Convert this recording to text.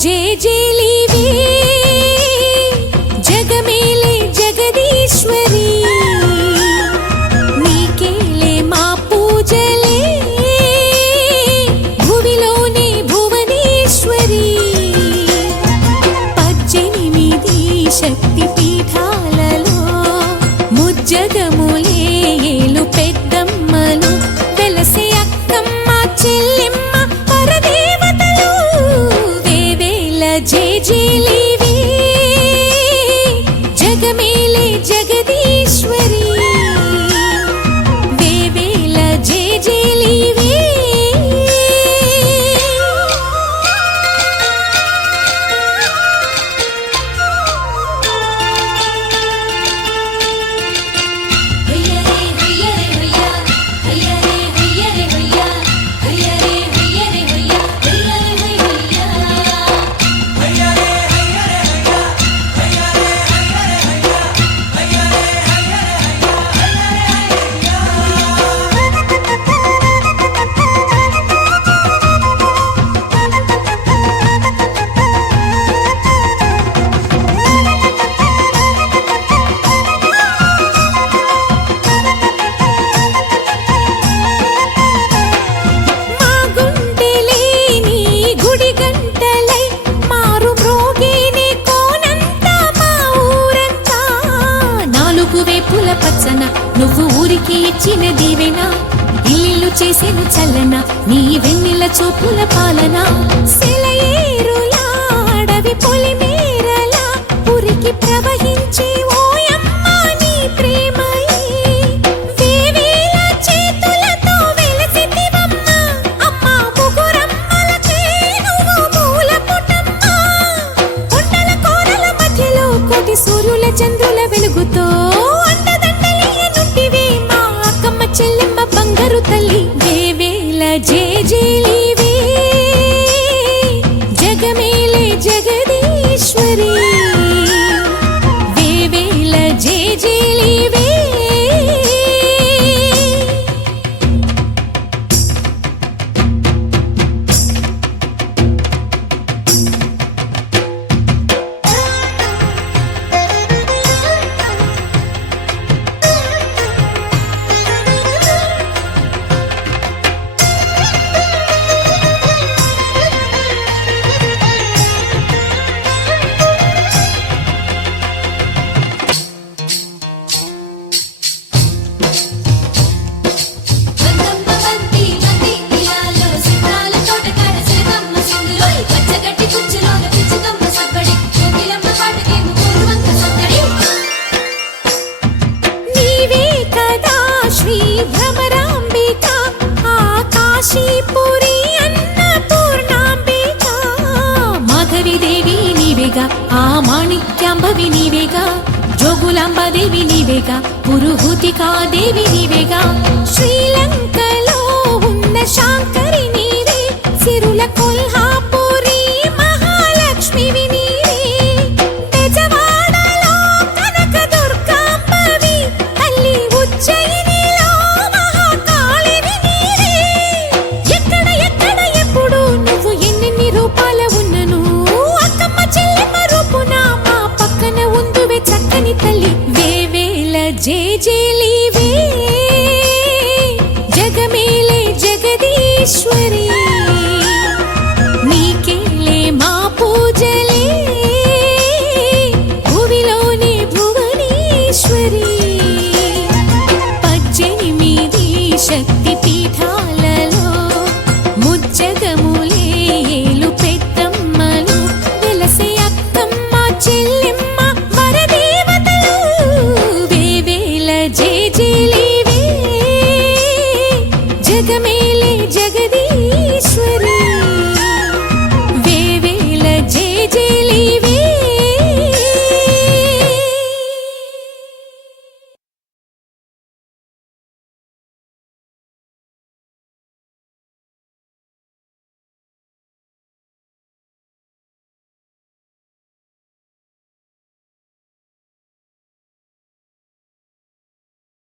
జేజేలివే జగమేలే జగదీశ్వరి నీకేలే మా పూజలే భువిలోనే భువనేశ్వరి 18 శక్తి పీఠాలలో ముజ్జగములే ఏలు పెద్దమ్మలు వెలసే అక్కమ్మ చెల్లెమ్మ పరదేవతలు వేవేల జేజేలివే జగమేలే జగదీశ్వరి వేవేల జేజేలివే నువ్వు ఊరికి ఇచ్చిన దీవెన ఇల్లు చేసేను చల్లన నీ వెన్నెల చూపుల పాలన సెలయేరులా అడవి పొలిమేరలా ఉరికి ప్రవహించి ఓయమ్మ నీ ప్రేమయే వేవేల చేతులతో వెలసితివమ్మ అమ్మ ముగురమ్మలకే నువ్వు మూలపుటమ్మ కొండల కోరల మధ్యలో కోటి సూర్యుల చంద్రుల వెలుగుతో చెల్లెమ్మ బంగారు తల్లి వేవేల జేజేలివే జగమేలే జగదీశ్వరి వేవేల జేజేలివే ఆ మాణిక్యాంబవి నీవేగా జోగులాంబాదేవి నీవేగా పురుహూతికా దేవి నీవేగా శ్రీలంకలో ఉన్న శాంకరి నీవే సిరుల కొల్హాపురి మహాలక్ష్మివి నీవే బెజవాడలో కనక దుర్గాంబవి తల్లి ఉజ్జయినిలో మహాకాళివి నీవే ఎక్కడ ఎక్కడ ఎప్పుడు నువ్వు ఎన్నెన్ని రూపాల ఉన్నను చక్కని తల్లి వేవేల జేజేలివే జగమేలే జగదీశ్వరి నీకేలే మా పూజలే భువిలోనే భువనేశ్వరి 18 శక్తి